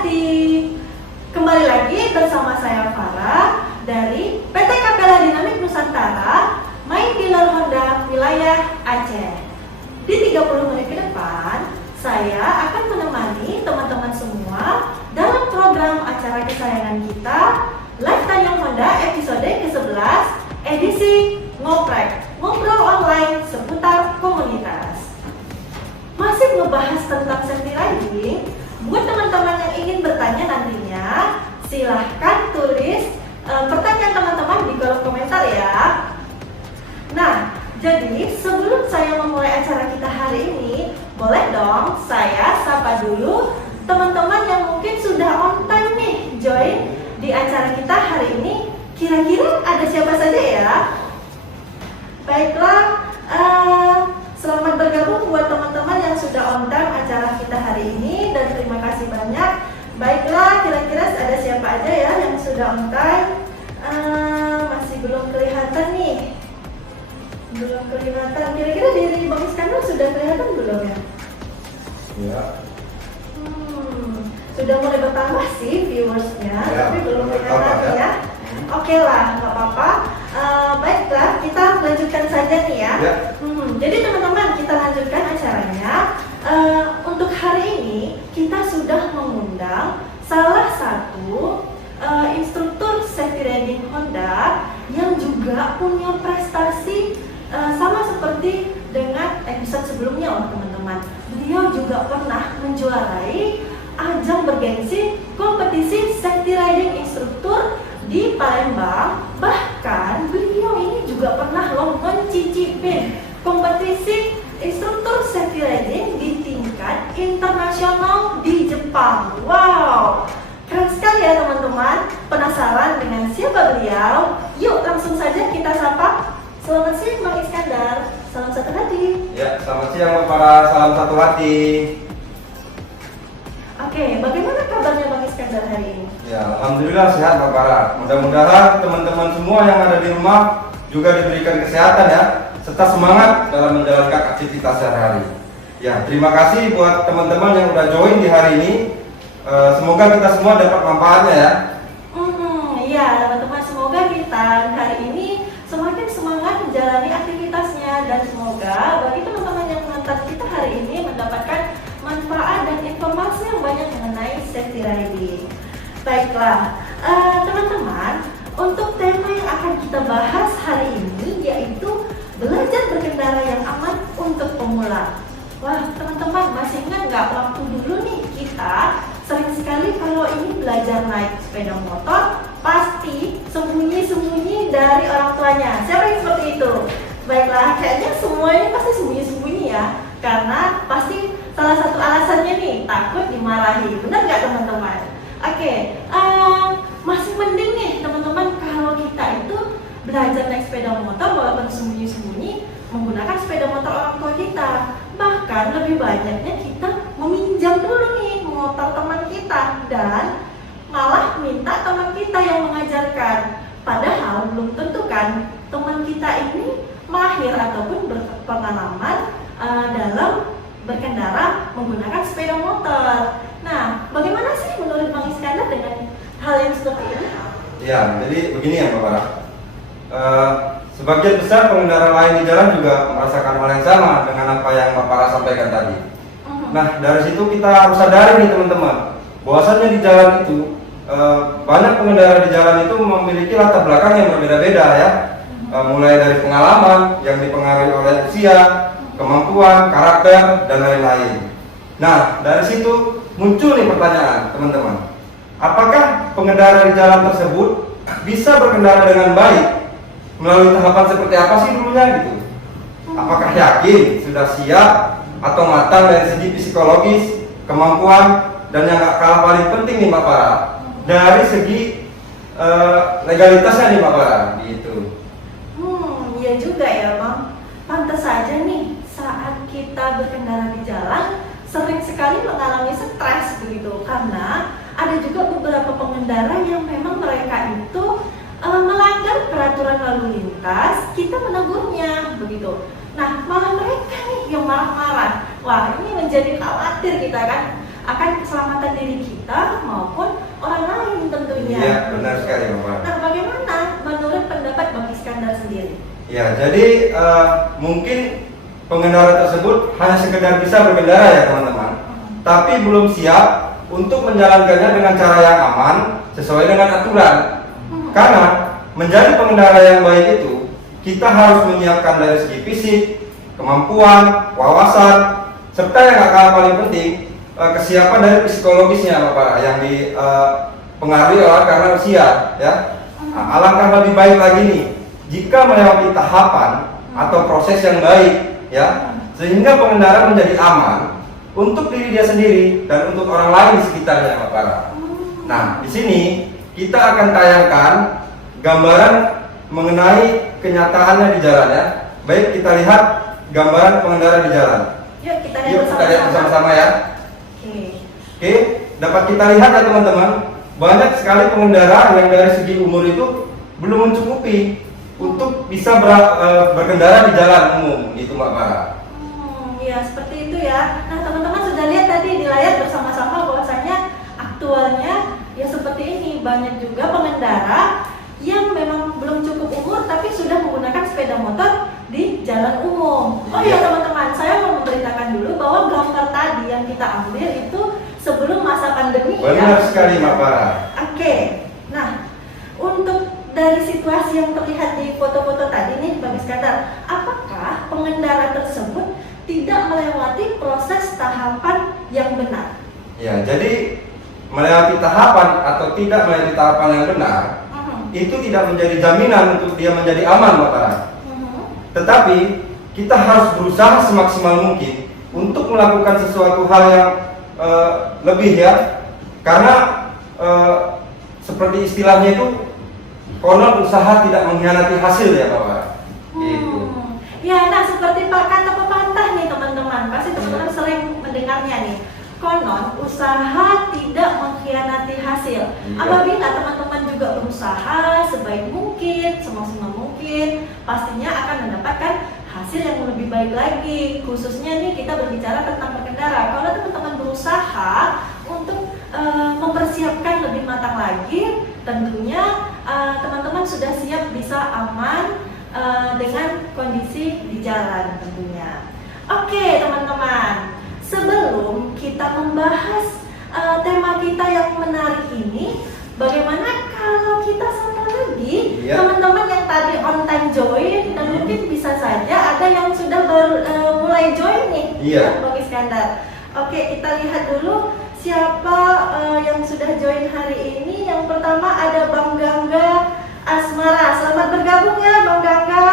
hati. Kembali lagi bersama saya Farah dari PT Capella Dynamic Nusantara, main dealer Honda wilayah Aceh. Di 30 menit ke depan, saya akan menemani teman-teman semua dalam program acara kesayangan kita, Live Tanya Honda episode ke-11, edisi Ngoprek, ngobrol online seputar komunitas. Masih ngebahas tentang safety riding. Buat teman-teman yang ingin bertanya nantinya, silahkan tulis pertanyaan teman-teman di kolom komentar ya. Nah, jadi sebelum saya memulai acara kita hari ini, boleh dong saya sapa dulu teman-teman yang mungkin sudah on time nih join di acara kita hari ini. Kira-kira ada siapa saja ya? Baiklah, selamat bergabung buat teman-teman yang sudah on time acara kita hari ini dan terima kasih banyak. Baiklah, kira-kira ada siapa aja ya yang sudah on time? Masih belum kelihatan nih. Belum kelihatan. Kira-kira diri Bang Iskandar sudah kelihatan belum ya? Ya. Sudah mulai bertambah sih viewersnya, Ya, tapi belum kelihatan ya. ya. Oke lah, nggak apa-apa. Baiklah, kita lanjutkan saja nih ya. Jadi teman-teman, kita lanjutkan acaranya. Untuk hari ini kita sudah mengundang salah satu instruktur safety riding Honda yang juga punya prestasi sama seperti dengan episode sebelumnya loh teman-teman. Beliau juga pernah menjuarai ajang bergengsi kompetisi safety riding instruktur di Palembang. Bahkan beliau ini juga pernah loh mencicipin kompetisi instruktur safety riding di tingkat internasional di Jepang. Wow, keren sekali ya teman-teman. Penasaran dengan siapa beliau? Yuk langsung saja kita sapa. Selamat siang Bang Iskandar, salam satu hati. Ya, selamat siang para salam satu hati. Oke, bagaimana kabarnya Bang Iskandar hari ini? Ya, alhamdulillah sehat Mbak Farah. Mudah-mudahan teman-teman semua yang ada di rumah juga diberikan kesehatan ya, serta semangat dalam menjalankan aktivitas sehari-hari. Ya, terima kasih buat teman-teman yang udah join di hari ini. Semoga kita semua dapat manfaatnya ya. Iya teman-teman, semoga kita hari ini semakin semangat menjalani aktivitasnya dan semoga bagi teman-teman yang menonton kita hari ini mendapatkan manfaat dan informasi yang banyak mengenai safety riding. Baiklah, teman-teman, untuk tema yang akan kita bahas hari ini yaitu belajar berkendara yang aman untuk pemula. Wah, teman-teman masih ingat nggak waktu dulu nih kita sering sekali kalau ini belajar naik sepeda motor pasti sembunyi-sembunyi dari orang tuanya. Siapa yang seperti itu? Baiklah, kayaknya semua ini pasti sembunyi-sembunyi ya, karena pasti salah satu alasannya nih takut dimarahi. Benar nggak teman-teman? Oke, masih mending nih teman-teman kalau kita itu belajar naik sepeda motor walaupun sembunyi-sembunyi menggunakan sepeda motor orang tua kita. Bahkan lebih banyaknya kita meminjam dulu nih motor teman kita dan malah minta teman kita yang mengajarkan. Padahal belum tentu kan teman kita ini mahir ataupun berpengalaman dalam berkendara menggunakan sepeda motor. Nah, bagaimana sih menurut Bang Iskandar dengan hal yang seperti ini? Ya, jadi begini ya Mbak Farah. Sebagian besar pengendara lain di jalan juga merasakan hal yang sama dengan apa yang Mbak Farah sampaikan tadi. Nah, dari situ kita harus sadari nih teman-teman, bahwasannya di jalan itu banyak pengendara di jalan itu memiliki latar belakang yang berbeda-beda ya. Mulai dari pengalaman yang dipengaruhi oleh usia, kemampuan, karakter, dan lain-lain. Nah, dari situ muncul nih pertanyaan teman-teman. Apakah pengendara di jalan tersebut bisa berkendara dengan baik? Melalui tahapan seperti apa sih dulunya gitu? Apakah yakin, sudah siap, atau matang dari segi psikologis, kemampuan, dan yang gak kalah paling penting nih Mbak Farah, dari segi legalitasnya nih Mbak Farah gitu. Iya juga ya Bang. Pantas saja nih saat kita berkendara di jalan sering sekali mengalami stres begitu, karena ada juga beberapa pengendara yang memang mereka itu melanggar peraturan lalu lintas, kita menegurnya begitu. Nah, malah mereka nih yang marah-marah. Wah, ini menjadi khawatir kita kan akan keselamatan diri kita Ya, jadi mungkin pengendara tersebut hanya sekedar bisa berkendara ya teman-teman, tapi belum siap untuk menjalankannya dengan cara yang aman sesuai dengan aturan. Karena menjadi pengendara yang baik itu kita harus menyiapkan dari segi fisik, kemampuan, wawasan, serta yang gak kalah paling penting kesiapan dari psikologisnya Bapak yang dipengaruhi oleh karena usia ya. Alangkah lebih baik lagi nih jika melewati tahapan atau proses yang baik ya, sehingga pengendara menjadi aman untuk diri dia sendiri dan untuk orang lain di sekitarnya Bapak. Nah, di sini kita akan tayangkan gambaran mengenai kenyataannya di jalan ya. Baik, kita lihat gambaran pengendara di jalan. Yuk kita Yuk kita lihat bersama-sama ya. Oke, dapat kita lihat ya teman-teman, banyak sekali pengendara yang dari segi umur itu belum mencukupi untuk bisa berkendara di jalan umum gitu Mbak Farah. Ya seperti itu ya. Nah teman-teman sudah lihat tadi di layar bersama-sama bahwasanya aktualnya ya seperti ini, banyak juga pengendara yang memang belum cukup umur tapi sudah menggunakan sepeda motor di jalan umum. Oh ya teman-teman, saya mau memberitakan dulu bahwa gambar tadi yang kita ambil itu sebelum masa pandemi. Benar sekali Mbak Farah. Oke, nah untuk dari situasi yang terlihat di foto-foto tadi nih Bang Iskandar, apakah pengendara tersebut tidak melewati proses tahapan yang benar? Ya, jadi melewati tahapan atau tidak melewati tahapan yang benar itu tidak menjadi jaminan untuk dia menjadi aman Mbak Farah. Tetapi kita harus berusaha semaksimal mungkin untuk melakukan sesuatu hal yang lebih ya, karena seperti istilahnya itu konon usaha tidak mengkhianati hasil ya Bapak. Gitu. Ya, nah seperti kata pepatah nih teman-teman, pasti teman-teman sering mendengarnya nih. Konon usaha tidak mengkhianati hasil. Apabila teman-teman juga berusaha sebaik mungkin, semaksimal mungkin, pastinya akan mendapatkan hasil yang lebih baik lagi. Khususnya nih kita berbicara tentang berkendara. Kalau teman-teman berusaha untuk mempersiapkan lebih matang lagi, tentunya teman-teman sudah siap bisa aman dengan kondisi di jalan tentunya. Oke teman-teman, sebelum kita membahas tema kita yang menarik ini, bagaimana kalau kita sapa lagi teman-teman yang tadi on time join dan mungkin bisa saja ada yang sudah baru mulai join nih, Bang Iskandar. Oke, kita lihat dulu siapa yang sudah join hari ini. Yang pertama ada Bang Gangga Asmara. Selamat bergabung ya Bang Gangga.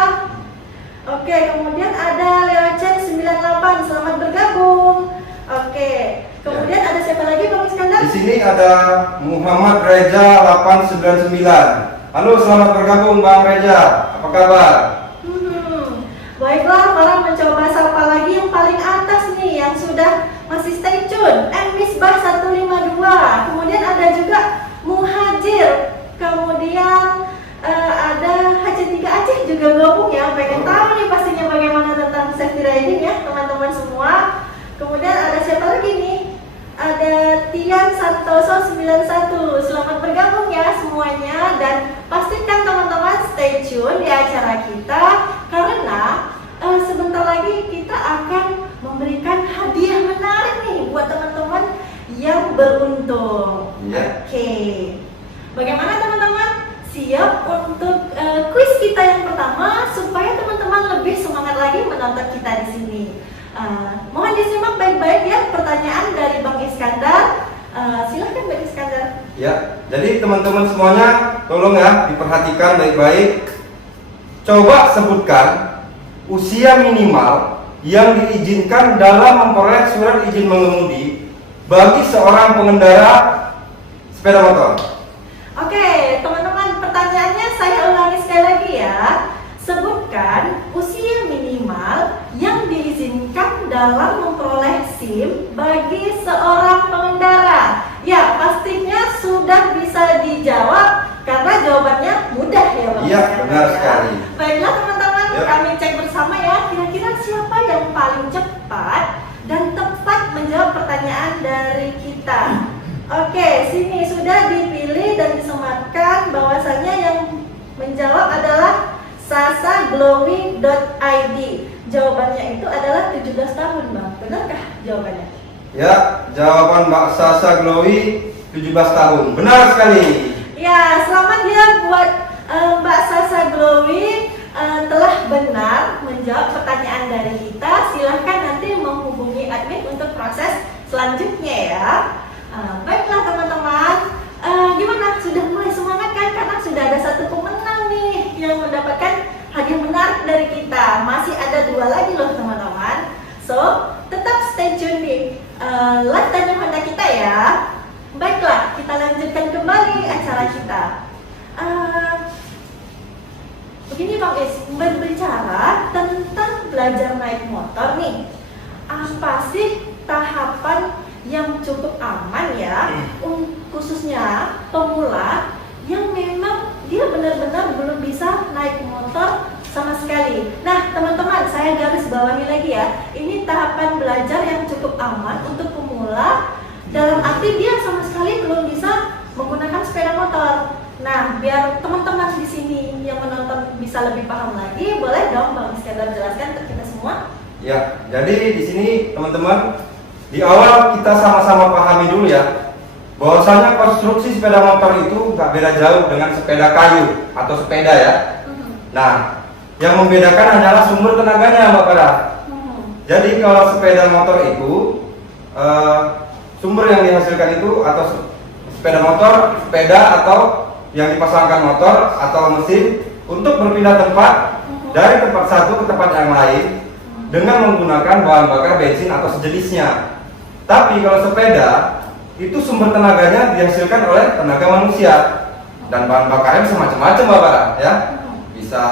Oke, kemudian ada Leo Chen 98. Selamat bergabung. Oke, kemudian ada siapa lagi Bang Iskandar? Di sini ada Muhammad Reza 899. Halo, selamat bergabung Bang Reza. Apa kabar? Baiklah, orang mencoba sapa lagi yang paling atas nih, yang sudah masih stay tune. Misbah 152. Kemudian ada juga Muhajir. Kemudian ada HC3 Aceh juga gabung ya. Pengen tahu nih pastinya bagaimana tentang safety riding ya teman-teman semua. Kemudian ada siapa lagi nih? Ada Tian Santoso 91. Selamat bergabung ya semuanya, dan pastikan teman-teman stay tune di acara kita karena sebentar lagi kita akan memberikan hadiah menarik nih buat teman-teman yang beruntung. Oke. Bagaimana teman-teman? Siap untuk kuis kita yang pertama supaya teman-teman lebih semangat lagi menonton kita di sini. Mohon disimak baik-baik ya pertanyaan dari Bang Iskandar. Silahkan Bang Iskandar. Ya, jadi teman-teman semuanya tolong ya diperhatikan baik-baik. Coba sebutkan usia minimal yang diizinkan dalam memperoleh surat izin mengemudi bagi seorang pengendara sepeda motor. Oke, teman-teman, pertanyaannya saya ulangi sekali lagi ya. Sebutkan usia minimal yang diizinkan dalam memperoleh SIM bagi seorang pengendara. Ya, pastinya sudah bisa dijawab karena jawabannya mudah ya Bang. Iya, benar sekali. Baiklah teman-teman, kami cek bersama ya, kira-kira siapa yang paling cepat dan tepat menjawab pertanyaan dari kita. Oke, sini sudah dipilih dan disematkan bahwasanya yang menjawab adalah sasaglowy.id. Jawabannya itu adalah 17 tahun, Bang. Benarkah jawabannya? Ya, jawaban Mbak Sasa Glowy 17 tahun. Benar sekali. Ya, selamat ya buat Mbak Sasa Glowy, telah benar menjawab pertanyaan dari kita. Silahkan nanti menghubungi admin untuk proses selanjutnya ya. Baiklah teman-teman, gimana? Sudah mulai semangat kan? Karena sudah ada satu pemenang nih yang mendapatkan hadiah menarik dari kita. Masih ada 2 lagi loh teman-teman. So, tetap stay tune di Live Tandem Honda kita ya. Baiklah, kita lanjutkan kembali acara kita. Begini Bang Is, berbicara tentang belajar naik motor nih, apa sih tahapan yang cukup aman ya, khususnya pemula yang memang dia benar-benar belum bisa naik motor sama sekali. Nah teman-teman, saya garis bawahi lagi ya, ini tahapan belajar yang cukup aman untuk pemula, dalam arti dia sama sekali belum bisa menggunakan sepeda motor. Nah, biar teman-teman di sini yang menonton bisa lebih paham lagi, boleh dong Bang Iskandar jelaskan ke kita semua? Ya, jadi di sini teman-teman, di awal kita sama-sama pahami dulu ya, bahwasanya konstruksi sepeda motor itu nggak beda jauh dengan sepeda kayu atau sepeda ya. Nah, yang membedakan hanyalah sumber tenaganya Mbak Farah. Jadi kalau sepeda motor itu sumber yang dihasilkan itu atau sepeda motor, sepeda atau yang dipasangkan motor atau mesin untuk berpindah tempat dari tempat satu ke tempat yang lain dengan menggunakan bahan bakar bensin atau sejenisnya. Tapi kalau sepeda itu sumber tenaganya dihasilkan oleh tenaga manusia dan bahan bakarnya bisa macam-macam Mbak Farah ya. Bisa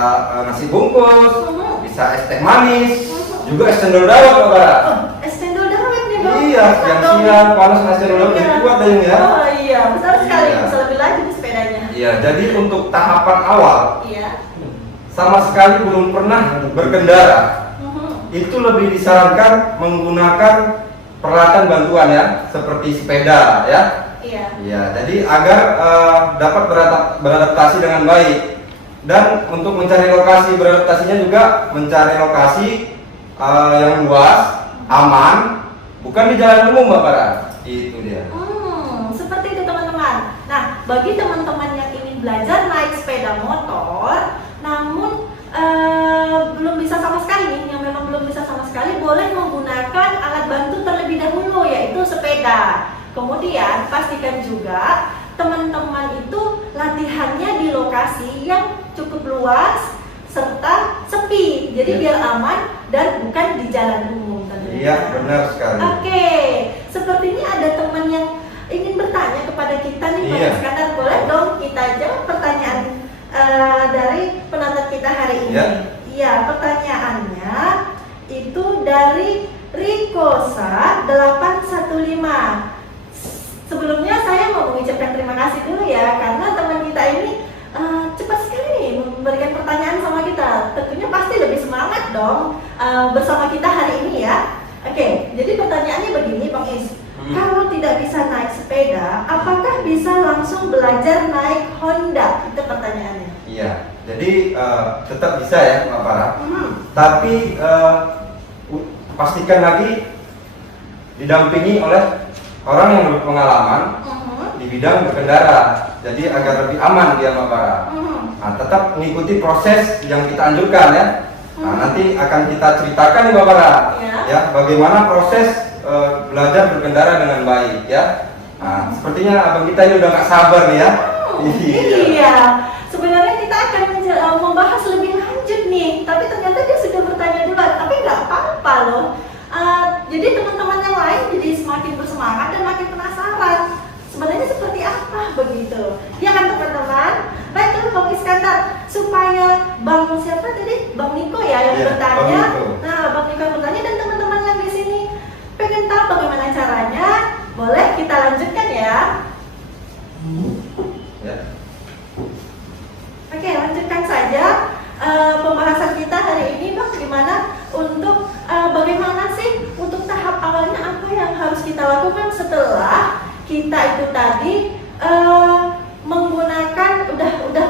nasi bungkus, bisa es teh manis, juga es cendol dawet Mbak Farah. Es cendol dawet nih Bang. Iya, siang-siang panas nasi cendol dawet jadi kuat deh ya. Oh iya, besar sekali, Iya. bisa lebih lagi nih sepedanya. Iya, jadi untuk tahapan awal Iya. sama sekali belum pernah berkendara, itu lebih disarankan menggunakan peralatan bantuan ya, seperti sepeda ya. Iya. Iya, jadi agar dapat beradaptasi dengan baik. Dan untuk mencari lokasi beradaptasinya juga mencari lokasi yang luas, aman, bukan di jalan umum Mbak Farah. Itu dia. Seperti itu teman-teman. Nah, bagi teman-teman yang ingin belajar naik sepeda motor, namun belum bisa sama sekali nih, yang memang belum bisa sama sekali, boleh menggunakan alat bantu terlebih dahulu, yaitu sepeda. Kemudian pastikan juga teman-teman itu latihannya di lokasi yang cukup luas serta sepi, jadi biar aman dan bukan di jalan umum tentunya. Iya, benar sekali. Oke, sepertinya ada teman yang ingin bertanya kepada kita nih Pak Iskandar. Boleh dong kita jawab pertanyaan dari penonton kita hari ini. Iya, pertanyaannya itu dari Rikosa 815. Sebelumnya saya mau mengucapkan terima kasih dulu ya, karena teman kita ini cepat sekali memberikan pertanyaan sama kita. Tentunya pasti lebih semangat dong bersama kita hari ini ya. Oke, jadi pertanyaannya begini Bang Is. Kalau tidak bisa naik sepeda, apakah bisa langsung belajar naik Honda? Itu pertanyaannya. Iya, jadi tetap bisa ya Mbak Farah. Tapi pastikan lagi didampingi oleh orang yang berpengalaman di bidang berkendara, jadi agar lebih aman dia Mbak Farah. Nah, tetap mengikuti proses yang kita anjurkan ya. Nah, nanti akan kita ceritakan nih Mbak Farah ya, bagaimana proses belajar berkendara dengan baik ya. Nah, sepertinya abang kita ini udah gak sabar nih ya. Iya, sebenarnya kita akan membahas lebih lanjut nih, tapi ternyata dia sudah bertanya duluan. Tapi nggak apa-apa loh. Jadi teman-teman yang lain jadi semakin bersemangat dan makin penasaran sebenarnya seperti apa begitu. Ya kan teman-teman? Baiklah Bang Iskandar, supaya Bang siapa tadi? Bang Niko ya yang bertanya. Nah, Bang Niko yang bertanya dan teman-teman yang di sini pengen tahu bagaimana caranya, boleh kita lanjutkan ya. Oke, lanjutkan saja pembahasan kita hari ini Bang, gimana untuk bagaimana sih untuk tahap awalnya apa yang harus kita lakukan setelah kita itu tadi menggunakan udah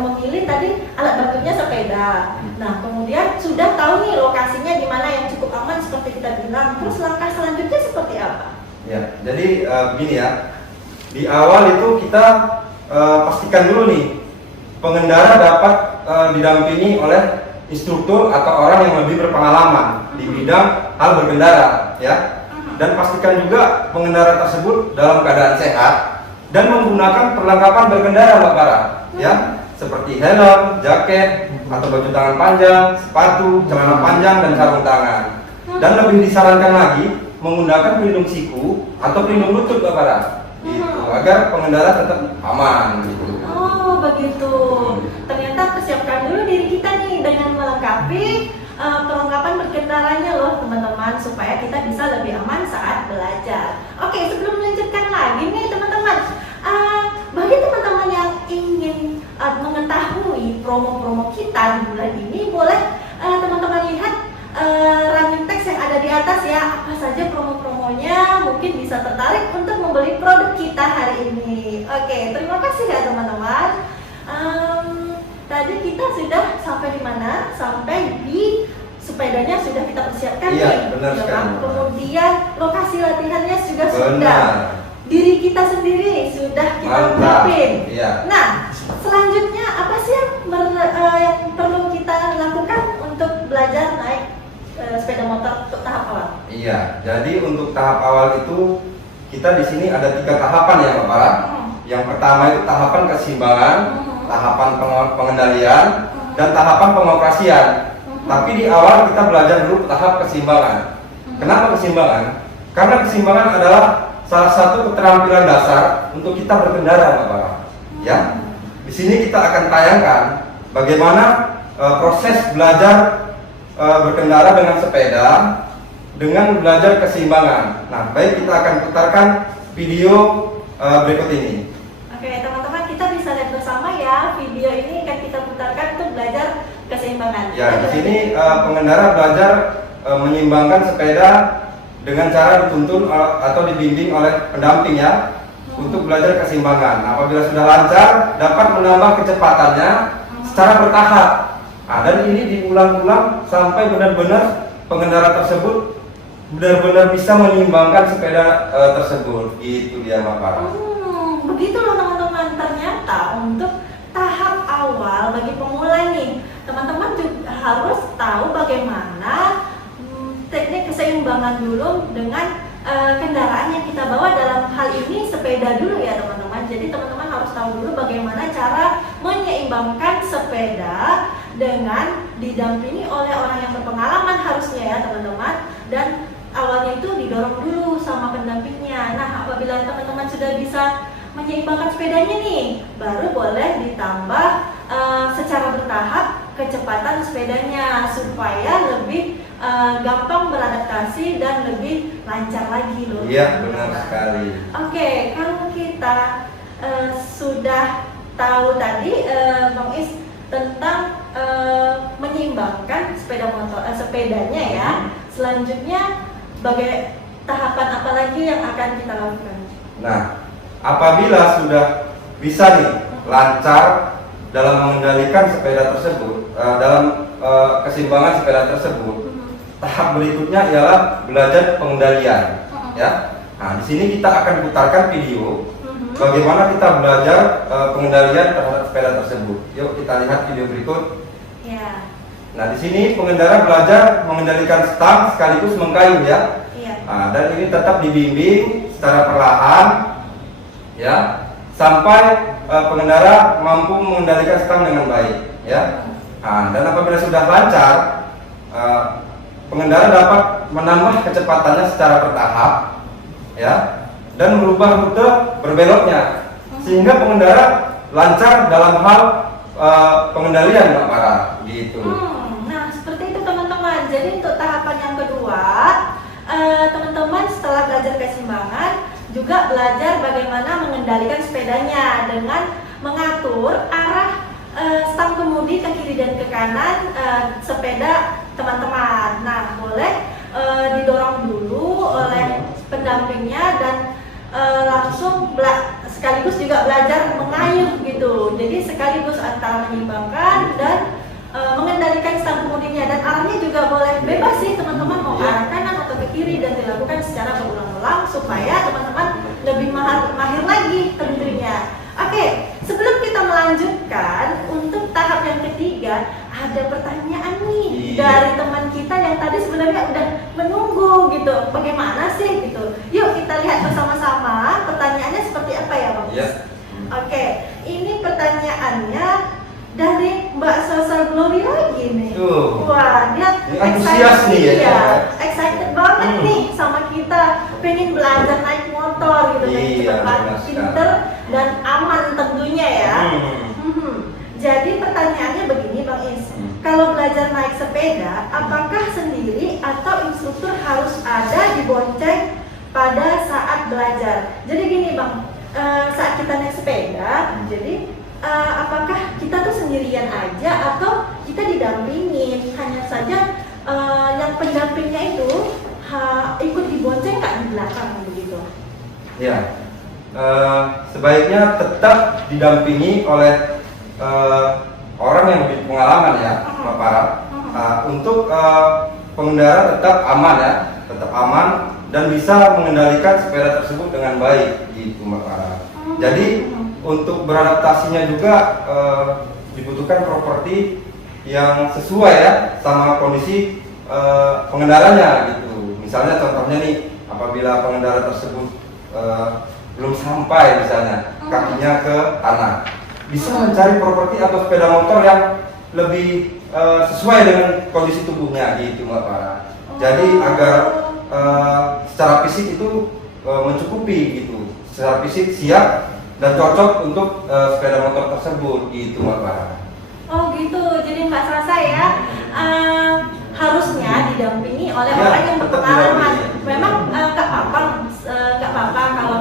memilih tadi alat bantunya sepeda. Nah, kemudian sudah tahu nih lokasinya di mana yang cukup aman seperti kita bilang. Terus langkah selanjutnya seperti apa? Ya, jadi begini ya. Di awal itu kita pastikan dulu nih pengendara dapat didampingi oleh instruktur atau orang yang lebih berpengalaman di bidang hal berkendara, ya. Dan pastikan juga pengendara tersebut dalam keadaan sehat dan menggunakan perlengkapan berkendara, Mbak Bara, ya, seperti helm, jaket, atau baju tangan panjang, sepatu, celana panjang, dan sarung tangan. Dan lebih disarankan lagi menggunakan pelindung siku atau pelindung lutut, Mbak Bara, gitu, agar pengendara tetap aman, gitu. Oh, begitu. Ternyata persiapkan dulu diri kita nih dengan melengkapi perlengkapan berkendaranya loh teman-teman, supaya kita bisa lebih aman saat belajar. Oke, sebelum melanjutkan lagi nih teman-teman, bagi teman-teman yang ingin mengetahui promo-promo kita di bulan ini, boleh teman-teman lihat running text yang ada di atas ya, apa saja promo-promonya, mungkin bisa tertarik untuk membeli produk kita hari ini. Oke, terima kasih ya teman-teman. Tadi kita sudah sampai di mana? Sampai di sepedanya sudah kita persiapkan. Iya, nih, benar ya sekali. kan? Kemudian lokasi latihannya juga Benar. sudah. Diri kita sendiri sudah kita Mantap. siapin. Iya. Nah, selanjutnya apa sih yang perlu kita lakukan untuk belajar naik sepeda motor untuk tahap awal? Iya, jadi untuk tahap awal itu kita di sini ada 3 tahapan ya, Mbak Bara. Yang pertama itu tahapan keseimbangan, tahapan pengendalian, dan tahapan pengoperasian. Tapi di awal kita belajar dulu tahap keseimbangan. Kenapa keseimbangan? Karena keseimbangan adalah salah satu keterampilan dasar untuk kita berkendara, Mbak Bara. Ya, di sini kita akan tayangkan bagaimana proses belajar berkendara dengan sepeda dengan belajar keseimbangan. Nah, baik, kita akan putarkan video berikut ini. Oke, teman-teman, kita bisa lihat bersama ya, video ini akan kita putarkan untuk belajar keseimbangan. Ya, di sini pengendara belajar menyeimbangkan sepeda dengan cara dituntun atau dibimbing oleh pendamping ya, untuk belajar keseimbangan. Nah, apabila sudah lancar, dapat menambah kecepatannya secara bertahap. Nah, dan ini diulang-ulang sampai benar-benar pengendara tersebut benar-benar bisa menyeimbangkan sepeda tersebut. Itu dia, Mbak Bara. Begitu loh teman-teman, ternyata untuk tahap awal bagi pemula nih, teman-teman juga harus tahu bagaimana teknik keseimbangan dulu dengan kendaraan yang kita bawa. Dalam hal ini sepeda dulu ya teman-teman. Jadi teman-teman harus tahu dulu bagaimana cara menyeimbangkan sepeda dengan didampingi oleh orang yang berpengalaman harusnya ya teman-teman. Dan awalnya itu didorong dulu sama pendampingnya. Nah, apabila teman-teman sudah bisa menyeimbangkan sepedanya nih, baru boleh ditambah secara bertahap kecepatan sepedanya supaya lebih gampang beradaptasi dan lebih lancar lagi loh. Iya, benar sekali. Oke, kalau kita sudah tahu tadi Bang Is tentang menyeimbangkan sepedanya ya. Selanjutnya tahapan apa lagi yang akan kita lakukan? Nah, apabila sudah bisa nih lancar dalam mengendalikan sepeda tersebut, dalam keseimbangan sepeda tersebut, tahap berikutnya ialah belajar pengendalian. Ya, nah di sini kita akan putarkan video bagaimana kita belajar pengendalian terhadap sepeda tersebut. Yuk kita lihat video berikut. Ya. Nah di sini pengendara belajar mengendalikan stang sekaligus mengkayu ya. Iya. Nah, dan ini tetap dibimbing secara perlahan, ya, sampai pengendara mampu mengendalikan stang dengan baik, ya. Nah, dan apabila sudah lancar, pengendara dapat menambah kecepatannya secara bertahap, ya, dan merubah rute berbeloknya, sehingga pengendara lancar dalam hal pengendalian, Mbak Bara, gitu. Nah, seperti itu teman-teman. Jadi untuk tahapan yang kedua, teman-teman setelah belajar keseimbangan juga belajar bagaimana mengendalikan sepedanya dengan mengatur arah stang kemudi ke kiri dan ke kanan sepeda teman-teman. Nah, boleh didorong dulu oleh pendampingnya dan langsung sekaligus sekaligus juga belajar mengayuh gitu. Jadi sekaligus antara menyimbangkan dan mengendalikan stang kemudinya, dan arahnya juga boleh bebas sih teman-teman, mau ke arah kanan atau ke kiri, dan dilakukan secara berulang-ulang supaya teman-teman lebih mahir lagi tentunya. Oke, sebelum kita melanjutkan untuk tahap yang ketiga, ada pertanyaan nih dari teman kita yang tadi sebenarnya udah menunggu gitu. Bagaimana sih gitu? Yuk kita lihat bersama-sama pertanyaannya seperti apa ya Bang? Iya. Oke, ini pertanyaannya dari Mbak Sasa Glory lagi nih. Wah, dia antusias nih ya. Excited banget nih sama kita, pengen belajar naik motor gitu, pengen cepat, pinter dan aman tentunya ya. Jadi pertanyaannya begini Bang Is, kalau belajar naik sepeda, apakah sendiri atau instruktur harus ada dibonceng pada saat belajar? Jadi gini Bang, saat kita naik sepeda, jadi apakah kita tuh sendirian aja atau kita didampingin? Hanya saja yang pendampingnya itu ikut dibonceng nggak di belakang begitu? Ya, sebaiknya tetap didampingi oleh orang yang lebih pengalaman ya, Mbak Farah. Untuk pengendara tetap aman ya, tetap aman dan bisa mengendalikan sepeda tersebut dengan baik, gitu Mbak Farah. Jadi untuk beradaptasinya juga dibutuhkan properti yang sesuai ya sama kondisi pengendaranya gitu. Misalnya contohnya nih, apabila pengendara tersebut belum sampai misalnya kakinya ke tanah, bisa mencari properti atau sepeda motor yang lebih sesuai dengan kondisi tubuhnya gitu Mbak Farah. Jadi agar secara fisik itu mencukupi gitu, secara fisik siap dan cocok untuk sepeda motor tersebut gitu Mbak Farah. Oh gitu, jadi Mbak Sasa ya harusnya didampingi oleh orang yang berpengalaman. Memang nggak apa-apa kalau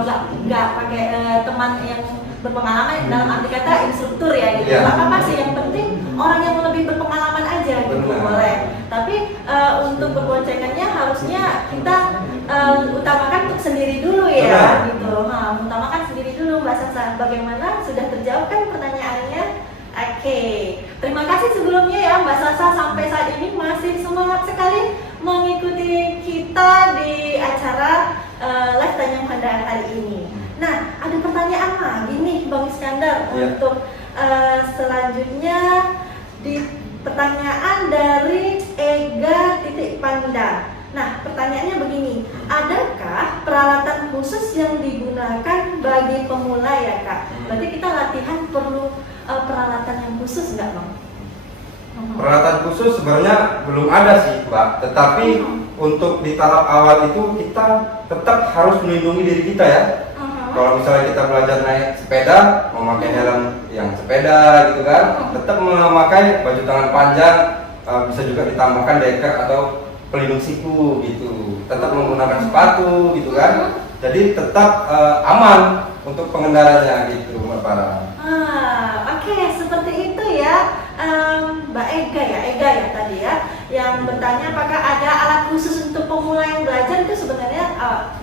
nggak pakai teman yang berpengalaman dalam arti kata instruktur ya gitu. Nggak apa-apa sih, yang penting orang yang lebih berpengalaman aja gitu boleh. Tapi untuk berboncengannya harusnya kita utamakan untuk sendiri dulu ya gitu. Utamakan sendiri dulu Mbak Sasa. Bagaimana, sudah terjawab kan pertanyaannya? Oke, terima kasih sebelumnya ya Mbak Sasa, sampai saat ini masih semangat sekali mengikuti kita di acara live tanya Panda hari ini. Nah, ada pertanyaan lagi nih Bang Iskandar untuk selanjutnya di pertanyaan dari Ega titik Panda. Nah, pertanyaannya begini, adakah peralatan khusus yang digunakan bagi pemula ya Kak? Berarti kita latihan perlu peralatan yang khusus nggak Bang? Peralatan khusus sebenarnya belum ada sih Mbak, tetapi untuk di tahap awal itu kita tetap harus melindungi diri kita ya. Kalau misalnya kita belajar naik sepeda, memakai helm yang sepeda gitu kan, tetap memakai baju tangan panjang, bisa juga ditambahkan deker atau pelindung siku gitu, tetap menggunakan sepatu gitu kan, jadi tetap aman untuk pengendaranya gitu Mbak Farah. Oke, seperti itu ya Mbak Ega ya tadi ya yang bertanya apakah ada alat khusus untuk pemula yang belajar. Itu sebenarnya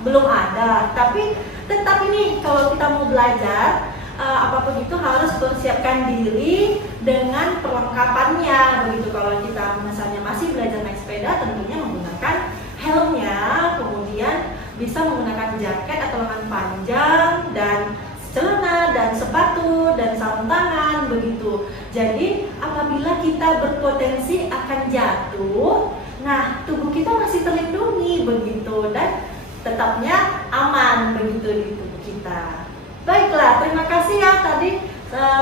belum ada, tapi tetap ini kalau kita mau belajar apapun itu harus persiapkan diri dengan perlengkapannya begitu. Kalau kita misalnya masih belajar naik sepeda, tentunya menggunakan helmnya, kemudian bisa menggunakan jaket atau lengan panjang dan celana dan sepatu dan sarung tangan begitu. Jadi apabila kita berpotensi akan jatuh, nah tubuh kita masih terlindungi begitu dan tetapnya aman begitu di tubuh kita. Baiklah, terima kasih ya tadi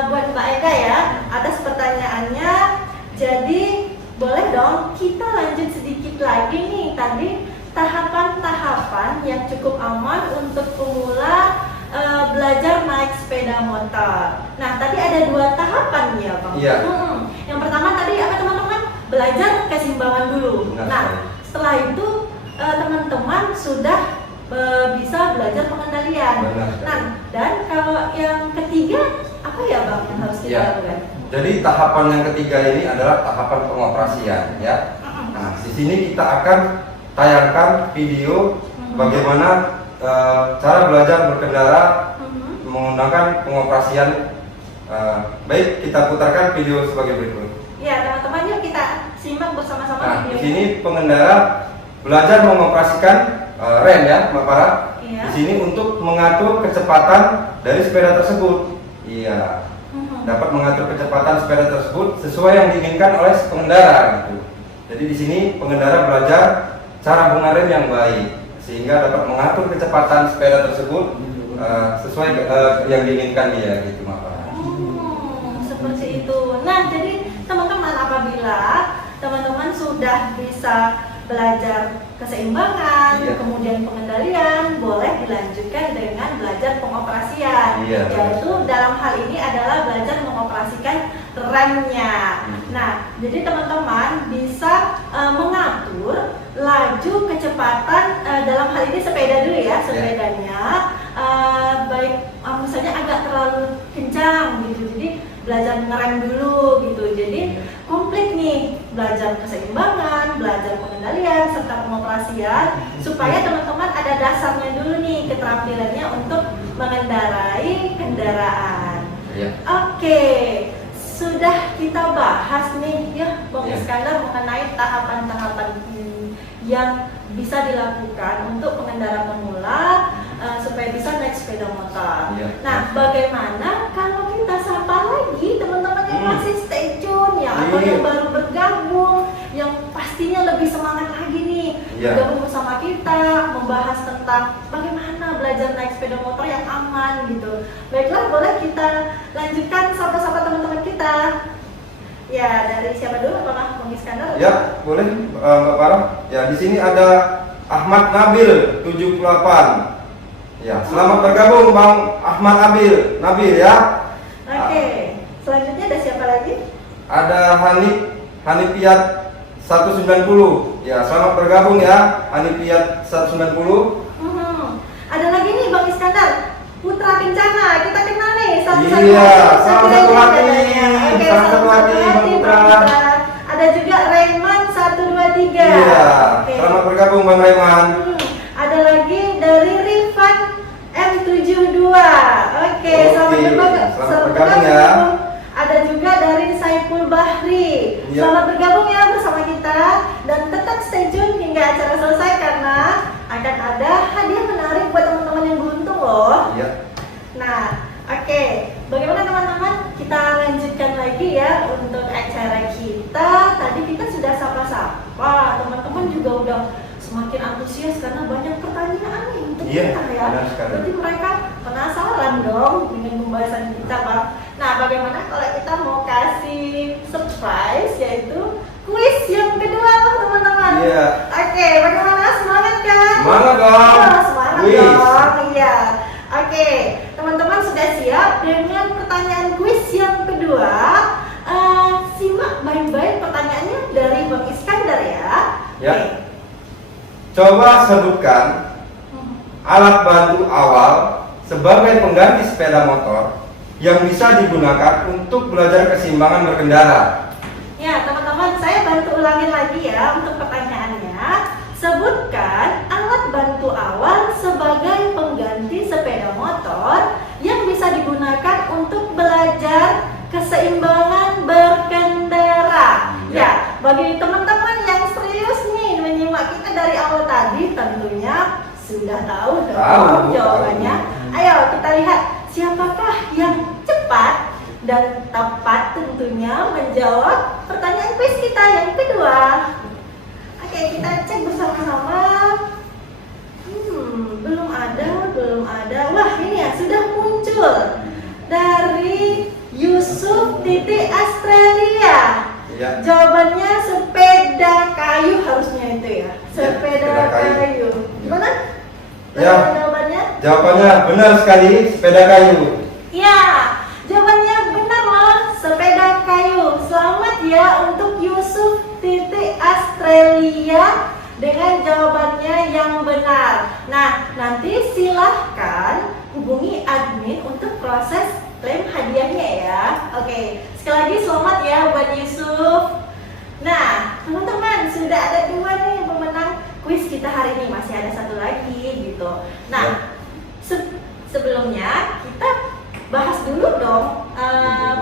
buat Mbak Eka ya atas pertanyaannya. Jadi boleh dong kita lanjut sedikit lagi nih tadi tahapan-tahapan yang cukup aman untuk pemula belajar naik sepeda motor. Nah tadi ada 2 tahapan ya Bang. Iya. Yang pertama tadi apa teman-teman? Belajar keseimbangan dulu. Nah setelah itu teman-teman sudah bisa belajar pengendalian. Nah, dan kalau yang ketiga apa ya Bang yang harus kita lakukan? Jadi tahapan yang ketiga ini adalah tahapan pengoperasian ya. Nah, di sini kita akan tayangkan video bagaimana cara belajar berkendara menggunakan pengoperasian. Baik, kita putarkan video sebagai berikut. Ya, teman-teman, yuk kita simak bersama-sama Nah, di video. sini pengendara belajar mengoperasikan rem ya, Mbak Farah. Iya. Di sini untuk mengatur kecepatan dari sepeda tersebut. Iya. Dapat mengatur kecepatan sepeda tersebut sesuai yang diinginkan oleh si pengendara gitu. Jadi di sini pengendara belajar cara mengarem yang baik sehingga dapat mengatur kecepatan sepeda tersebut sesuai yang diinginkan dia gitu, Mbak Farah. Seperti itu. Nah, jadi teman-teman, apabila teman-teman sudah bisa belajar keseimbangan, Iya. kemudian pengendalian, boleh dilanjutkan dengan belajar pengoperasian. Iya. Yaitu dalam hal ini adalah belajar mengoperasikan remnya. Nah, jadi teman-teman bisa mengatur laju kecepatan dalam hal ini sepeda dulu ya, sepedanya baik misalnya agak terlalu kencang gitu. Jadi belajar ngerem dulu gitu. Jadi komplit nih, belajar keseimbangan, belajar pengendalian serta pengoperasian supaya teman-teman ada dasarnya dulu nih keterampilannya untuk mengendarai kendaraan. Iya. Oke, sudah kita bahas nih ya Bang Iya. Iskandar mengenai tahapan-tahapan yang bisa dilakukan untuk pengendara pemula supaya bisa naik sepeda motor. Iya. Nah, bagaimana kalau kita sapa lagi teman-teman yang masih stay tune ya atau Iya. yang baru bergabung, yang pastinya lebih semangat lagi nih Iya. bergabung bersama kita membahas tentang bagaimana belajar naik sepeda motor yang aman gitu. Baiklah, boleh kita lanjutkan sapa-sapa teman-teman kita. Ya, dari siapa dulu, Bang Iskandar? Ya, boleh Mbak Farah. Ya, di sini ada Ahmad Nabil 78. Ya, selamat bergabung Bang Ahmad Nabil ya. Oke, selanjutnya ada siapa lagi? Ada Hanifiat 190. Ya, selamat bergabung ya Hanifiat 190. Ada lagi nih Bang Iskandar, Putra Kencana, kita kenal nih Iya, salam satu hati. Oke, Salam satu hati, Bang Putra. Ada juga Rayman 123. Iya, Oke. selamat bergabung Bang Rayman. Ada lagi dari Rifan M72. Oke, selamat bergabung ya. Ada juga dari Saiful Bahri. Iya. Selamat bergabung ya bersama kita dan tetap stay tune hingga acara selesai karena akan ada hadiah menarik buat teman-teman yang beruntung loh. Iya. Nah, oke. Bagaimana teman-teman? Kita lanjutkan lagi ya untuk acara kita. Tadi kita sudah sapa-sapa. Teman-teman juga udah semakin antusias karena banyak pertanyaan nih untuk Iya, kita ya. benar sekali. Berarti mereka penasaran dong dengan pembahasan kita, Bang. Nah, bagaimana kalau kita mau kasih surprise yaitu kuis yang kedua, teman-teman? Iya. Oke, bagaimana? Semangat kan? Semangat dong. Oh, semangat Kuis. dong. Iya. Oke, teman-teman sudah siap dengan pertanyaan kuis yang kedua? Simak baik-baik pertanyaannya dari Bang Iskandar ya. Ya. Oke. Coba sebutkan alat bantu awal sebagai pengganti sepeda motor yang bisa digunakan untuk belajar keseimbangan berkendara. Ya, teman-teman, saya bantu ulangin lagi ya untuk pertanyaannya. Sebutkan alat bantu awal sebagai pengganti sepeda motor yang bisa digunakan untuk belajar keseimbangan berkendara. Ya, bagi teman-teman yang serius nih menyimak kita dari awal tadi, tentunya sudah tahu dong Tahu. jawabannya. Ayo kita lihat siapakah yang cepat dan tepat tentunya menjawab pertanyaan kuis kita yang kedua. Oke, kita cek bersama-sama. Belum ada. Wah, ini ya sudah muncul dari Yusuf Titi Australia. Ya. Jawabannya sepeda kayu harusnya itu ya. Sepeda sepeda kayu. kayu. Gimana? Ya. Jawabannya? Jawabannya benar sekali, sepeda kayu. Ya, jawabannya benar loh, sepeda kayu. Selamat ya untuk Yusuf Titi Australia dengan jawabannya yang benar. Nah, nanti silahkan hubungi admin untuk proses klaim hadiahnya ya. Oke, sekali lagi selamat ya buat Yusuf. Nah, teman-teman, sudah ada 2 nih pemenang kuis kita hari ini. Masih ada 1 lagi gitu. Nah, sebelumnya kita dulu dong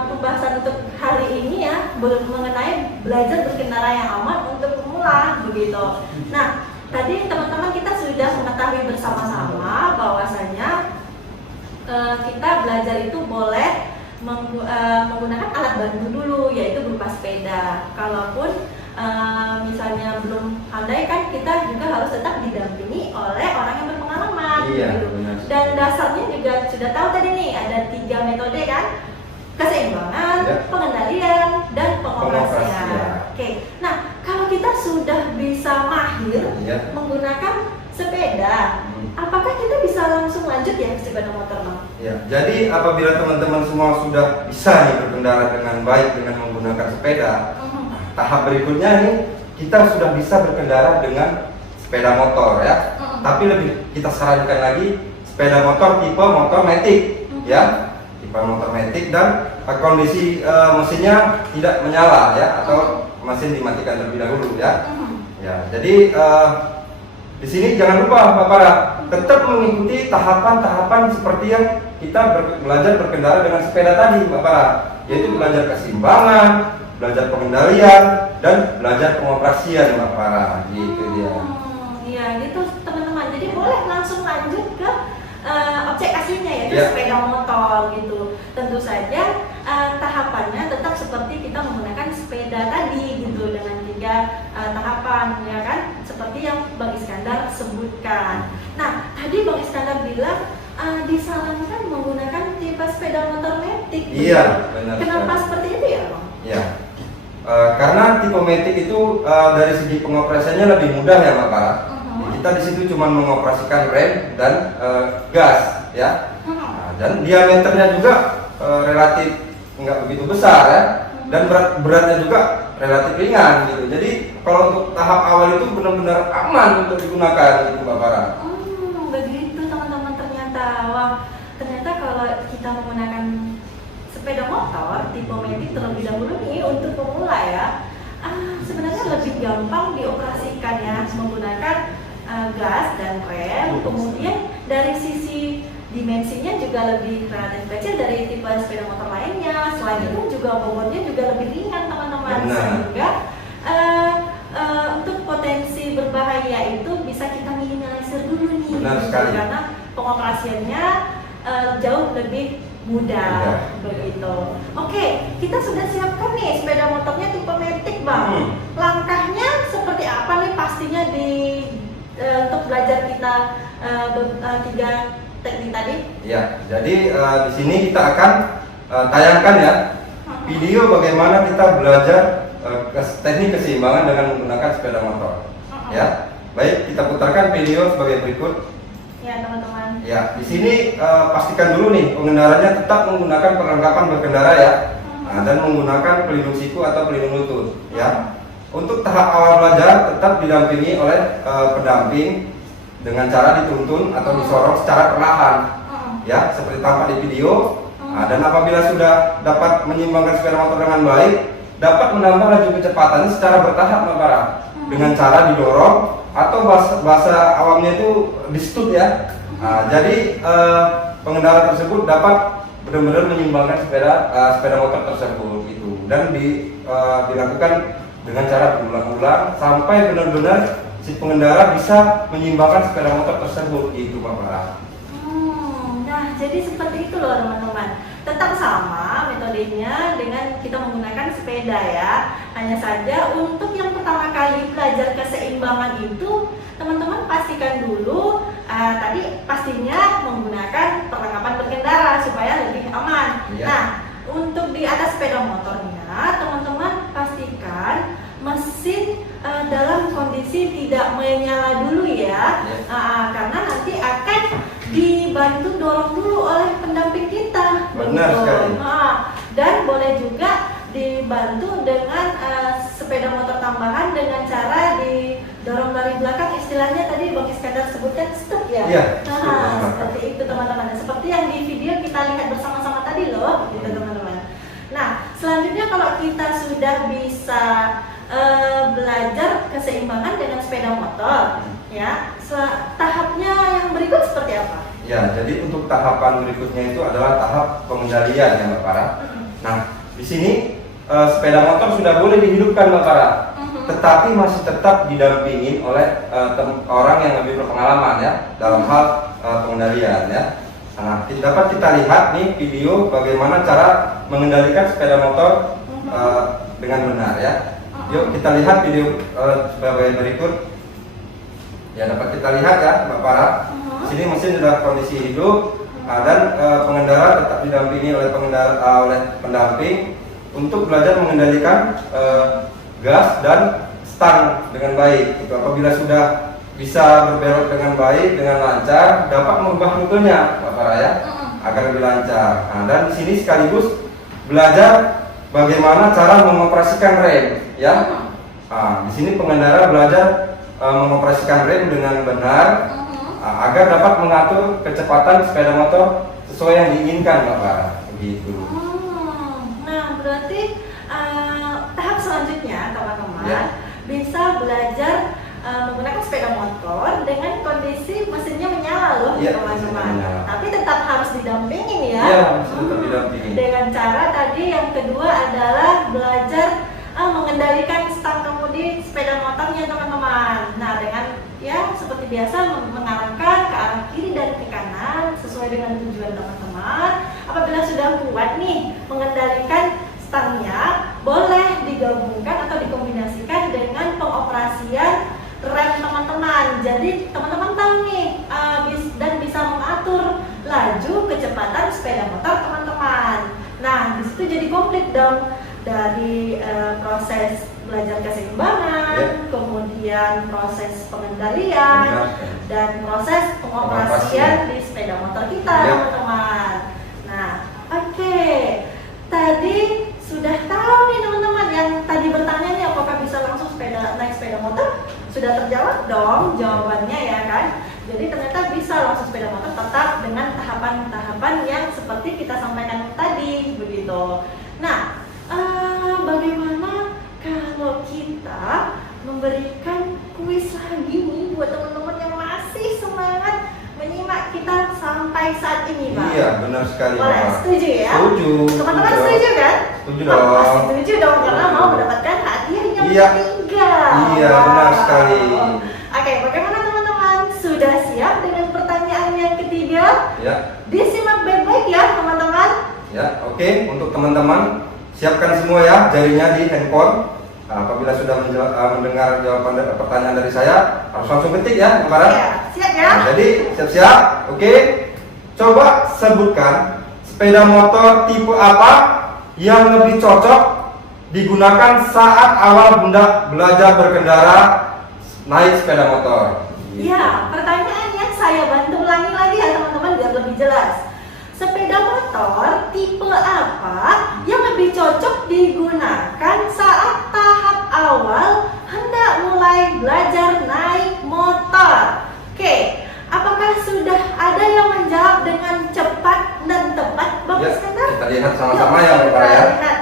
pembahasan untuk hari ini ya mengenai belajar berkendara yang aman untuk pemula begitu. Nah, tadi teman-teman kita sudah mengetahui bersama-sama bahwasanya kita belajar itu boleh menggunakan alat bantu dulu, yaitu berupa sepeda. Kalaupun misalnya belum pandai kan kita juga harus tetap didampingi oleh orang yang berpengalaman. Iya, gitu. benar. Dan dasarnya juga sudah tahu tadi nih ada 3 metode kan, keseimbangan, Ya. pengendalian, dan pengoperasian. Pengoperasian. Oke, nah kalau kita sudah bisa mahir Ya. menggunakan sepeda, apakah kita bisa langsung lanjut ya sepeda motor, Bang? Ya, jadi apabila teman-teman semua sudah bisa nih berkendara dengan baik dengan menggunakan sepeda, tahap berikutnya nih kita sudah bisa berkendara dengan sepeda motor ya. Tapi lebih kita sarankan lagi sepeda motor tipe motor matic ya, tipe motor matic dan kondisi mesinnya tidak menyala ya atau mesin dimatikan terlebih dahulu ya. Ya, jadi di sini jangan lupa Bapak Para tetap mengikuti tahapan-tahapan seperti yang kita belajar berkendara dengan sepeda tadi Bapak Para, yaitu belajar keseimbangan, belajar pengendalian, dan belajar pengoperasian Bapak Para. Gitu dia. Iya gitu teman-teman. Jadi boleh langsung lanjut ke objek aslinya yaitu Ya. sepeda motor gitu. Tentu saja tahapannya tetap seperti kita menggunakan sepeda tadi gitu dengan 3 tahapan ya kan, seperti yang Bang Iskandar sebutkan. Nah tadi Bang Iskandar bilang disarankan menggunakan tipe sepeda motor matic. Iya, benar. Kenapa sekali. seperti itu ya Bang? Ya, karena tipe matic itu dari segi pengoperasiannya lebih mudah ya Mbak Para. Kita di situ cuma mengoperasikan rem dan gas ya. Nah, dan diameternya juga relatif nggak begitu besar ya, dan beratnya juga relatif ringan gitu. Jadi kalau untuk tahap awal itu benar-benar aman untuk digunakan gitu Mbak Para. Begitu teman-teman, ternyata wah ternyata kalau kita menggunakan sepeda motor tipe matic terlebih dahulu nih untuk pemula ya, sebenarnya lebih gampang dioperasikan ya menggunakan gas dan rem. Kemudian dari sisi dimensinya juga lebih relatif kecil dari tipe sepeda motor lainnya. Selain itu juga bobotnya juga lebih ringan teman-teman, sehingga untuk potensi berbahaya itu bisa kita minimalisir dulu nih. Benar sekali. Karena pengoperasiannya jauh lebih mudah begitu. Oke, kita sudah siapkan nih sepeda motornya tipe matic Bang. Langkahnya seperti apa nih pastinya untuk belajar kita 3 teknik tadi? Ya, jadi di sini kita akan tayangkan ya video bagaimana kita belajar teknik keseimbangan dengan menggunakan sepeda motor. Ya, baik kita putarkan video sebagai berikut. Ya teman-teman. Ya, di sini pastikan dulu nih pengendaranya tetap menggunakan perlengkapan berkendara ya, dan menggunakan pelindung siku atau pelindung lutut ya. Untuk tahap awal belajar tetap didampingi oleh pendamping dengan cara dituntun atau disorong secara perlahan ya, seperti tampak di video. Dan apabila sudah dapat menyimbangkan sepeda motor dengan baik, dapat menambah laju kecepatan secara bertahap Mbak Bara, dengan cara didorong atau bahasa awamnya itu di-stud ya. Jadi pengendara tersebut dapat benar-benar menyimbangkan sepeda motor tersebut itu, dan dilakukan dengan cara berulang-ulang sampai benar-benar si pengendara bisa menyimbangkan sepeda motor tersebut itu Mbak Bara. Nah jadi seperti itu loh teman-teman. Tetap sama metodenya dengan kita menggunakan sepeda ya. Hanya saja untuk yang pertama kali belajar keseimbangan itu teman-teman pastikan dulu tadi pastinya menggunakan perlengkapan berkendara supaya lebih aman. Iya. Nah untuk di atas sepeda motornya teman-teman pastikan mesin dalam kondisi tidak menyala dulu ya. Karena nanti akan dibantu dorong dulu oleh pendamping kita. Benar sekali. Dan boleh juga dibantu dengan sepeda motor tambahan dengan cara didorong dari belakang, istilahnya tadi Bang Iskandar sebutkan step ya. Iya, Seperti itu teman-teman. Seperti yang di video kita lihat bersama-sama tadi loh, gitu teman-teman. Nah, selanjutnya kalau kita sudah bisa belajar keseimbangan dengan sepeda motor, ya, tahapnya yang berikut seperti apa? Ya, jadi untuk tahapan berikutnya itu adalah tahap pengendalian ya Mbak Farah. Nah, di sini sepeda motor sudah boleh dihidupkan Mbak Farah, tetapi masih tetap didampingin oleh orang yang lebih berpengalaman ya dalam hal pengendalian ya. Nah, dapat kita lihat nih video bagaimana cara mengendalikan sepeda motor dengan benar ya. Yuk kita lihat video sebagai berikut. Ya, dapat kita lihat ya Mbak Farah. Di sini mesin sudah kondisi hidup dan pengendara tetap didampingi oleh pendamping untuk belajar mengendalikan gas dan stang dengan baik. Itu apabila sudah bisa berbelok dengan baik, dengan lancar, dapat merubah rutenya Mbak Farah ya, agar lebih lancar. Nah, dan di sini sekaligus belajar bagaimana cara mengoperasikan rem ya. Nah, di sini pengendara belajar mengoperasikan rem dengan benar agar dapat mengatur kecepatan sepeda motor sesuai yang diinginkan Mbak Farah. Begitu. Nah, berarti tahap selanjutnya teman-teman bisa belajar menggunakan sepeda motor dengan kondisi mesinnya menyala loh teman-teman. Tapi tetap harus didampingin ya. Iya, tetap didampingin. Dengan cara tadi yang kedua adalah belajar mengendalikan stang kemudi sepeda motornya teman-teman. Nah, dengan ya seperti biasa mengarahkan ke arah kiri dan ke kanan sesuai dengan tujuan teman-teman. Apabila sudah kuat nih mengendalikan stangnya, boleh digabungkan atau dikombinasikan dengan pengoperasian rem teman-teman. Jadi teman-teman tahu nih dan bisa mengatur laju kecepatan sepeda motor teman-teman. Nah, di situ jadi komplit dong. Dari proses belajar keseimbangan, kemudian proses pengendalian, dan proses pengoperasian di sepeda motor kita, teman-teman. Nah, oke. Tadi sudah tahu nih teman-teman yang tadi bertanya nih apakah bisa langsung naik sepeda motor? Sudah terjawab dong jawabannya ya kan? Jadi ternyata bisa langsung sepeda motor tetap dengan tahapan-tahapan yang seperti kita sampaikan tadi, begitu. Nah, bagaimana kalau kita memberikan kuis lagi nih buat teman-teman yang masih semangat menyimak kita sampai saat ini, Pak? Iya, benar sekali. Boleh, setuju ya? Setuju. Teman-teman setuju kan? Setuju dong. Pasti setuju dong karena mau mendapatkan hadiah yang ketiga. Iya, benar sekali. Oke, bagaimana teman-teman? Sudah siap dengan pertanyaan yang ketiga? Ya. Disimak baik-baik ya, teman-teman. Ya, oke. Untuk teman-teman siapkan semua ya jarinya di handphone. Apabila sudah mendengar jawaban dari pertanyaan dari saya, harus langsung ketik ya, Mbak Farah. Ya, siap ya. Nah, jadi siap-siap. Oke. Coba sebutkan sepeda motor tipe apa yang lebih cocok digunakan saat awal belajar berkendara naik sepeda motor. Ya, pertanyaannya saya bantu ulangi lagi ya teman-teman biar lebih jelas. Sepeda motor tipe apa yang lebih cocok digunakan saat tahap awal hendak mulai belajar naik motor? Oke, apakah sudah ada yang menjawab dengan cepat dan tepat, Bang Iskandar? Kita lihat sama-sama ya, Mbak Farah ya. Lihat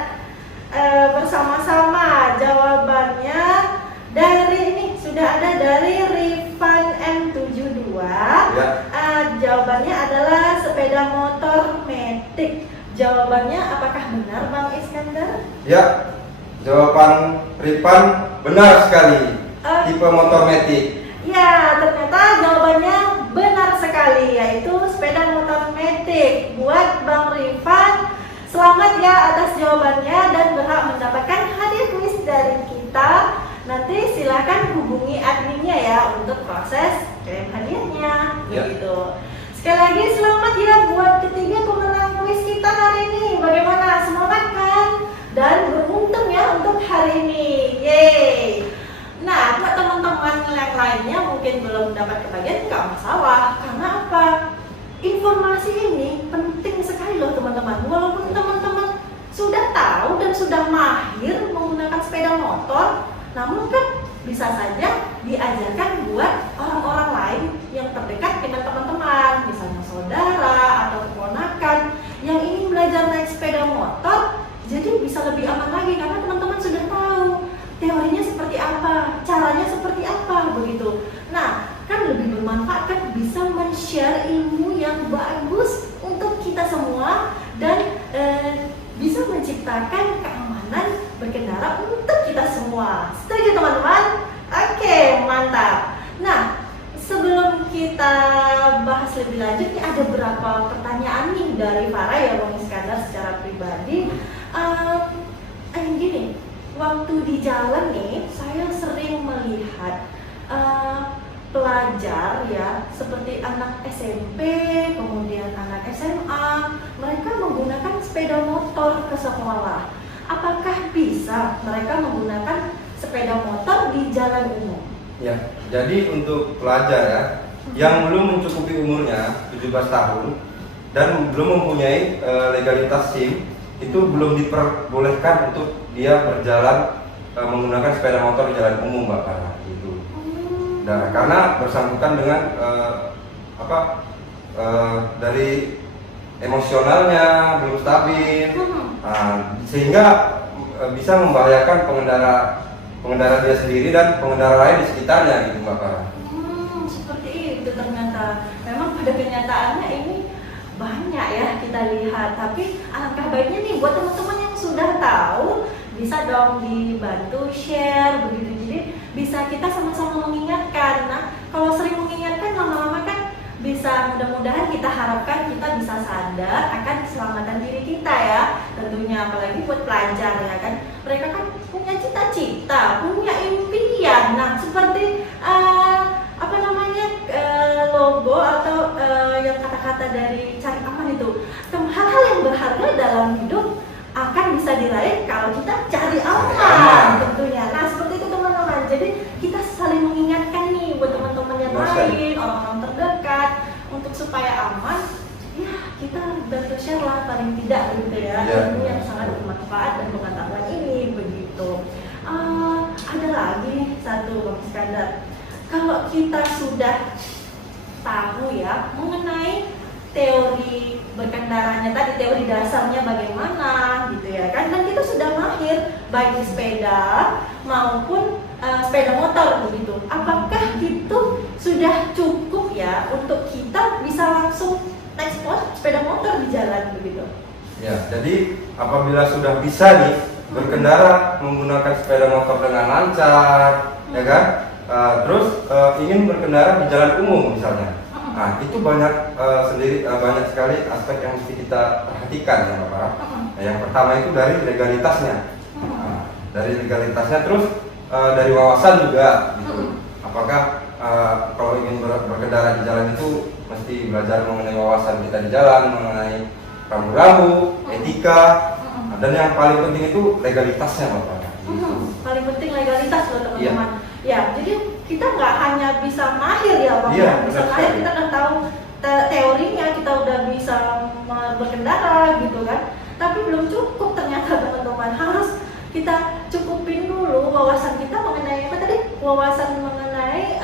bersama-sama jawabannya dari ini sudah ada dari Rifan M72. Ya. Jawabannya adalah sepeda motor Matic. Jawabannya apakah benar, Bang Iskandar? Ya, jawaban Rifan benar sekali. Tipe motor Matic. Ya, ternyata jawabannya benar sekali, yaitu sepeda motor Matic. Buat Bang Rifan, selamat ya atas jawabannya dan berhak mendapatkan hadiah kuis dari kita. Nanti silakan hubungi adminnya ya untuk proses kirim hadiahnya, begitu. Sekali lagi selamat ya buat ketiga pemenang kuis kita hari ini. Bagaimana, semangat kan? Dan beruntung ya untuk hari ini. Yeay. Nah, buat teman-teman yang lainnya mungkin belum dapat kebagian, nggak masalah. Karena apa? Informasi ini penting sekali loh teman-teman. Walaupun teman-teman sudah tahu dan sudah mahir menggunakan sepeda motor, namun kan bisa saja diajarkan buat orang-orang lain yang terdekat dengan teman-teman, misalnya saudara atau keponakan yang ingin belajar naik sepeda motor, jadi bisa lebih aman lagi karena teman-teman sudah tahu teorinya seperti apa, caranya seperti apa, begitu. Nah, kan lebih bermanfaat kan bisa men-share ilmu yang menciptakan keamanan berkendara untuk kita semua. Setuju teman-teman? Oke, mantap. Nah, sebelum kita bahas lebih lanjut, nih ada beberapa pertanyaan nih dari Farah ya Bang Iskandar secara pribadi. Gini, waktu di jalan nih, saya sering melihat pelajar ya, seperti anak SMP, kemudian anak SMA, mereka menggunakan sepeda motor ke sekolah. Apakah bisa mereka menggunakan sepeda motor di jalan umum? Ya, jadi untuk pelajar ya, yang belum mencukupi umurnya 17 tahun dan belum mempunyai legalitas SIM, itu belum diperbolehkan untuk dia berjalan menggunakan sepeda motor di jalan umum, Mbak Farah, gitu. Nah, karena bersangkutan dengan dari emosionalnya belum stabil, sehingga bisa membahayakan pengendara dia sendiri dan pengendara lain di sekitarnya, gitu Mbak Farah. Seperti itu ternyata. Memang pada kenyataannya ini banyak ya kita lihat. Tapi alangkah baiknya nih buat teman-teman yang sudah tahu, bisa dong dibantu share begitu. Jadi bisa kita sama-sama mengingatkan. Nah, kalau sering mengingatkan lama-lama kan bisa, mudah-mudahan kita harapkan kita bisa sadar akan keselamatan diri kita ya. Tentunya apalagi buat pelajar ya kan. Mereka kan punya cita-cita, punya impian. Nah, seperti logo atau yang kata-kata dari Cari Aman itu, hal-hal yang berharga dalam hidup akan bisa diraih kalau kita cari aman tentunya. Nah, seperti itu teman-teman. Jadi kita saling mengingatkan nih buat teman-teman yang lain, orang-orang terdekat, untuk supaya aman. Ya, kita bantu share lah paling tidak begitu ya. Ilmu yang sangat bermanfaat dan pengetahuan ini begitu. Ada lagi satu Bang Iskandar. Kalau kita sudah tahu ya mengenai teori berkendaranya tadi, teori dasarnya bagaimana gitu ya kan, dan kita sudah mahir baik di sepeda maupun sepeda motor begitu. Apakah itu sudah cukup ya untuk kita bisa langsung ekspor sepeda motor di jalan begitu? Ya, jadi apabila sudah bisa nih berkendara menggunakan sepeda motor dengan lancar, ya kan? Terus ingin berkendara di jalan umum misalnya, nah itu banyak banyak sekali aspek yang mesti kita perhatikan ya Mbak Farah. Nah, yang pertama itu dari legalitasnya, terus dari wawasan juga, gitu. Apakah kalau ingin berkendara di jalan itu mesti belajar mengenai wawasan kita di jalan, mengenai rambu-rambu, etika, dan yang paling penting itu legalitasnya Mbak Farah. Paling penting legalitas loh teman-teman. Ya, jadi kita nggak hanya bisa mahir ya Bang, bisa mahir, kita udah tahu teorinya, kita udah bisa berkendara gitu kan. Tapi belum cukup ternyata teman-teman, harus kita cukupin dulu wawasan kita mengenai apa tadi? Wawasan mengenai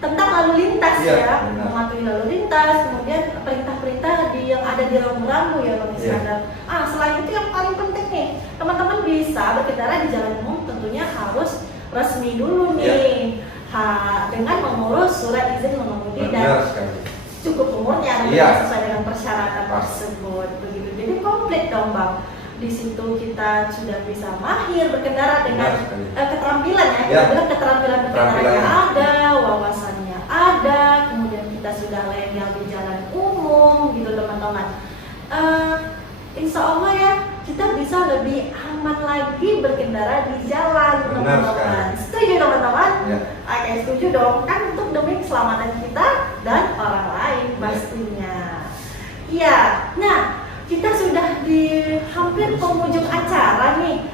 tentang lalu lintas ya, mematuhi lalu lintas, kemudian perintah-perintah yang ada di rambu-rambu ya Bang Iskandar. Selain itu yang paling penting nih, teman-teman bisa berkendara di jalan umum tentunya harus resmi dulu nih, dengan mengurus surat izin mengemudi dan cukup umurnya sesuai dengan persyaratan tersebut begitu. Jadi komplit dong Bang. Di situ kita sudah bisa mahir berkendara dengan keterampilan ya, keterampilan berkendaranya ada, wawasannya ada, kemudian kita sudah legal di jalan umum gitu teman-teman. Insya Allah ya kita bisa lebih aman lagi berkendara di jalan teman-teman. Setuju teman-teman? Oke, setuju dong, kan untuk demi keselamatan kita dan orang lain pastinya. Iya, nah kita sudah di hampir penghujung acara nih.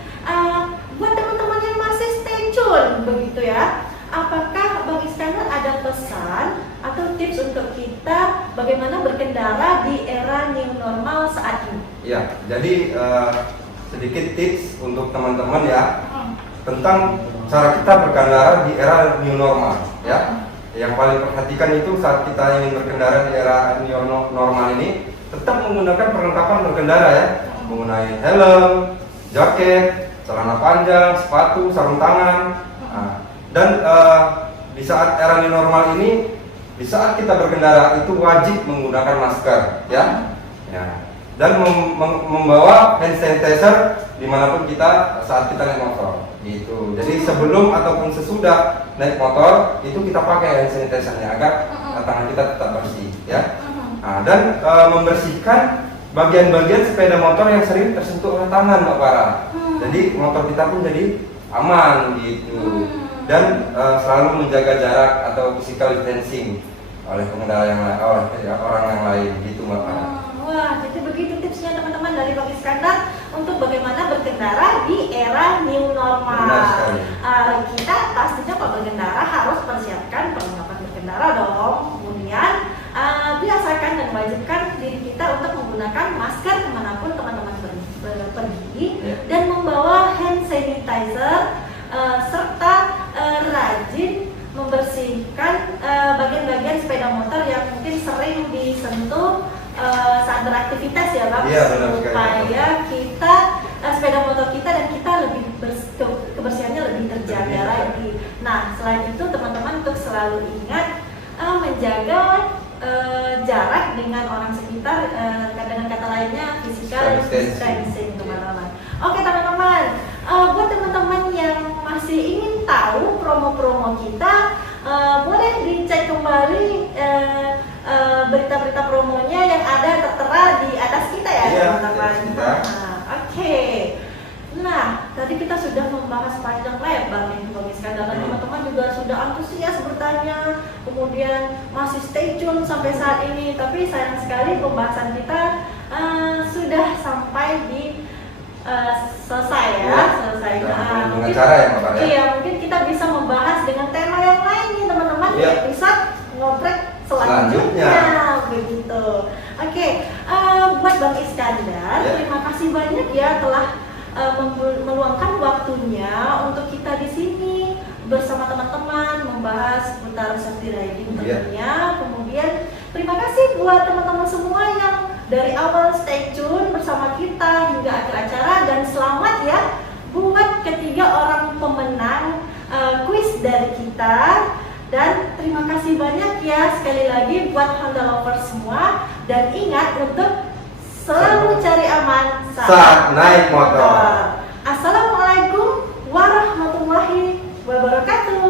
Buat teman-teman yang masih stay tune begitu ya, apakah Bang Iskandar ada pesan atau tips untuk kita bagaimana berkendara di era new normal saat ini? Ya, jadi sedikit tips untuk teman-teman ya tentang cara kita berkendara di era new normal ya. Yang paling perhatikan itu saat kita ingin berkendara di era new normal ini, tetap menggunakan perlengkapan berkendara ya, menggunakan helm, jaket, celana panjang, sepatu, sarung tangan. Dan di saat era new normal ini, di saat kita berkendara itu wajib menggunakan masker ya. dan membawa hand sanitizer dimanapun kita saat kita naik motor gitu. Jadi sebelum ataupun sesudah naik motor itu kita pakai hand sanitizernya agar tangan kita tetap bersih ya. Nah, dan membersihkan bagian-bagian sepeda motor yang sering tersentuh oleh tangan Mbak Farah. Jadi motor kita pun jadi aman gitu. Dan selalu menjaga jarak atau physical distancing oleh pengendara yang lain, oleh orang yang lain gitu Mbak Farah. Wah, jadi begitu tipsnya teman-teman dari Bang Iskandar untuk bagaimana berkendara di era new normal. Benar sekali. Kita pastinya kalau berkendara harus persiapkan perlengkapan berkendara dong. Kemudian biasakan dan wajibkan diri kita untuk menggunakan masker kemanapun teman-teman pergi dan membawa hand sanitizer serta rajin membersihkan bagian-bagian sepeda motor yang mungkin sering disentuh saat beraktivitas ya Bang, supaya kita sepeda motor kita dan kita lebih kebersihannya lebih terjaga lagi. Nah, selain itu teman-teman untuk selalu ingat menjaga jarak dengan orang sekitar, dengan kata lainnya physical distancing teman-teman. Oke teman-teman, buat teman-teman yang masih ingin tahu promo-promo kita, boleh dicek kembali berita-berita promonya yang ada tertera di atas kita ya teman-teman. Oke. Nah, tadi kita sudah membahas panjang lebar nih Bang Iskandar, dan teman-teman juga sudah antusias bertanya, kemudian masih stay tune sampai saat ini. Tapi sayang sekali pembahasan kita sudah sampai di selesai ya. Selesai. Dengan cara yang Mbak Farah. Iya, mungkin kita bisa membahas dengan tema yang lain nih teman-teman di episode ngobrek selanjutnya. Begitu. Oke, buat Bang Iskandar, terima kasih banyak ya telah meluangkan waktunya untuk kita di sini bersama teman-teman membahas seputar safety riding tentunya. Kemudian terima kasih buat teman-teman semua yang dari awal stay tune bersama kita hingga akhir acara, dan selamat ya buat ketiga orang pemenang kuis dari kita. Dan terima kasih banyak ya sekali lagi buat Honda lovers semua, dan ingat untuk selalu cari aman saat naik motor. Assalamualaikum warahmatullahi wabarakatuh.